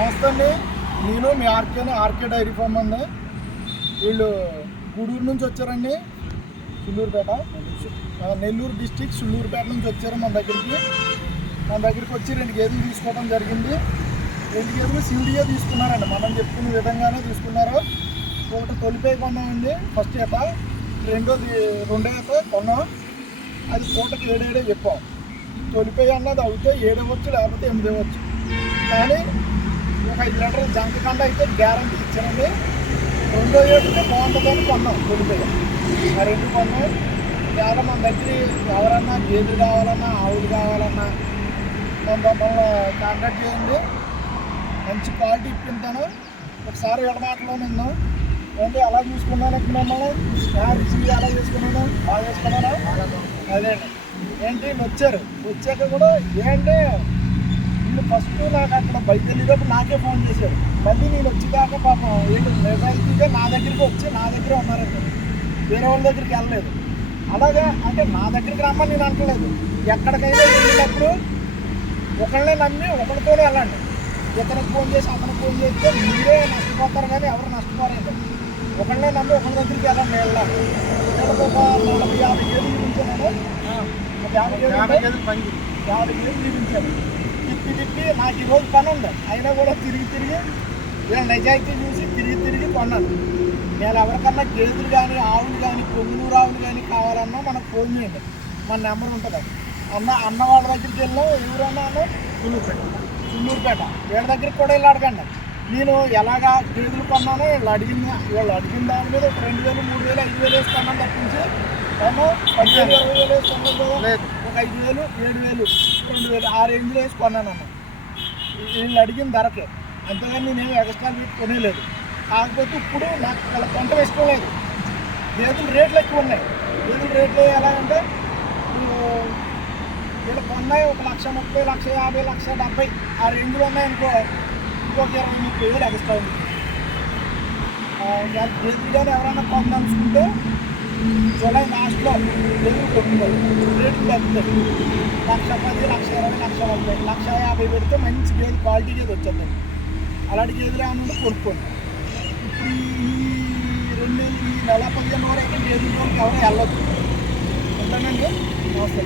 నమస్తే అండి. నేను మీ ఆర్కే డైరీ ఫామ్ అండి. వీళ్ళు గూడూరు నుంచి వచ్చారండి. సుళ్ళూరుపేట, నెల్లూరు డిస్టిక్ సుళ్ళూరుపేట నుంచి వచ్చారు మన దగ్గరికి వచ్చి 2 గేదెలు తీసుకోవడం జరిగింది. 2 గేదెలు సివిడిగా తీసుకున్నారండి. మనం చెప్పుకున్న విధంగానే తీసుకున్నారు. ఒకటి తొలిపై కొన్నామండి ఫస్ట్ ఈత, రెండో ఈత కొన్నాం. అది పూటకి 7 చెప్పాం. తొలిపై అన్నది అవుతే 7 అవ్వచ్చు, లేకపోతే 8 అవ్వచ్చు. కానీ ఒక 5 లీటర్ల జంక కండ అయితే గ్యారంటీ ఇచ్చానండి. రెండో ఏటికి బాగుంటుందని కొన్నాం తొలిపై. ఆ 2 కొన్నాం. చాలా మన దగ్గర ఎవరన్నా గేదెలు కావాలన్నా, ఆవులు కావాలన్నా మమ్మల్ని కాంటాక్ట్ చేయండి. మంచి క్వాలిటీ ఇప్పింటాను. ఒకసారి ఎడమాటలో నిన్ను ఏంటి ఎలా చూసుకున్నాను ఇప్పుడు మమ్మల్ని ఎలా చేసుకున్నాను, బాగా చేసుకున్నాను. అదే ఏంటి వచ్చాక కూడా ఏంటి వీళ్ళు ఫస్ట్ నాకు అక్కడ బయట వెళ్ళేటప్పుడు నాకే ఫోన్ చేశారు. మళ్ళీ నేను వచ్చేదాకా పాపం ఏంటి నిజాయితీగా నా దగ్గరికి వచ్చి నా దగ్గరే ఉన్నారండి. వేరే వాళ్ళ దగ్గరికి వెళ్ళలేదు. అలాగే అంటే నా దగ్గరికి రమ్మని నేను అంటలేదు. ఎక్కడికైనా వెళ్ళినప్పుడు ఒకళ్ళనే నమ్మి ఒకరితోనే వెళ్ళండి. ఇతనికి ఫోన్ చేసి అతనికి ఫోన్ చేస్తే మీరే నష్టపోతారు, కానీ ఎవరు నష్టపోరండి. ఒకళ్ళనే నమ్మి ఒకరి దగ్గరికి వెళ్ళండి. వెళ్ళాలి వీళ్ళకి ఒక 40-50 గేదెలు చూపించాను. 50 గేదెలు చూపించాను. తిప్పి నాకు ఈరోజు పని ఉంది. అయినా కూడా తిరిగి వీళ్ళ నిజాయితీ చూసి తిరిగి కొన్నాను. నేను ఎవరికన్నా గేదెలు కానీ ఆవులు కానీ పొంగునూరు ఆవులు కానీ కావాలన్నా మనకు ఫోన్ చేయండి. మన నెంబర్ ఉంటుంది. అన్న వాళ్ళ దగ్గరికి వెళ్ళాం. ఎవరన్నా అన్న సుళ్ళూరుపేట వీళ్ళ దగ్గరికి కూడా వెళ్ళి అడగండి. నేను ఎలాగా గేదెలు కొన్నానో వీళ్ళు అడిగిన దాని మీద ఒక 2,000, 3,000, 5,000 వేసి కొన్నాను తప్పించి ఏమో 10,000, 20,000 వేసి కొన్నాను కదా. ఒక 5,000, 7,000, 2,000 ఆ రేంజ్లో వేసి కొన్నానన్న. వీళ్ళు అడిగిన ధరకే. అంతేగాని నేనేమి ఎక్స్ట్రా పెట్టి కొనేలేదు. కాకపోతే ఇప్పుడు నాకు చాలా పంట ఇష్టం లేదు. గేదెలు రేట్లు ఎక్కువ ఉన్నాయి. గేదెల రేట్లు ఎలాగంటే వీళ్ళు కొన్నాయి ఒక 1,30,000, 1,50,000, 1,70,000 ఆ రేంజ్లో ఉన్నాయనుకో ఇంకొక 20-30,000 ఎక్స్ట్రా ఉంది. గేదెలు కానీ ఎవరైనా కొందనుకుంటే జూలై లాస్ట్లో గేదెలు కొట్టుకోవాలి. రేట్లు తగ్గుతాయి. 1,10,000, 1,20,000, 1,30,000, 1,50,000 పెడితే మంచి గేదె క్వాలిటీ గేదె వచ్చేది. అలాంటి గేదెలు ఏమన్నా కొనుక్కోండి. ఇప్పుడు ఈ నెల 15 వరకు గేదెల జోలికి ఎవరు వెళ్ళొద్దు. ఉంటానండి. నమస్తే.